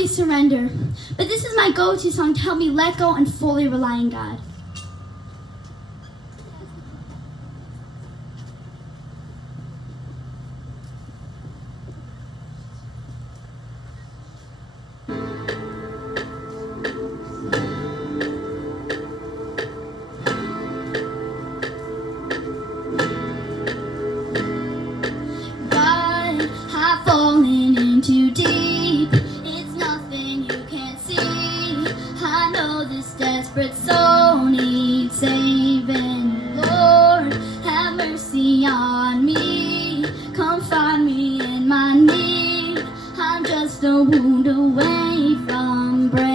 fully surrender. But this is my go-to song to help me let go and fully rely on God. God, I've fallen in too deep. It's nothing you can't see. I know this desperate soul needs saving. Lord, have mercy on me. Come find me in my need. I'm just a wound away from breaking.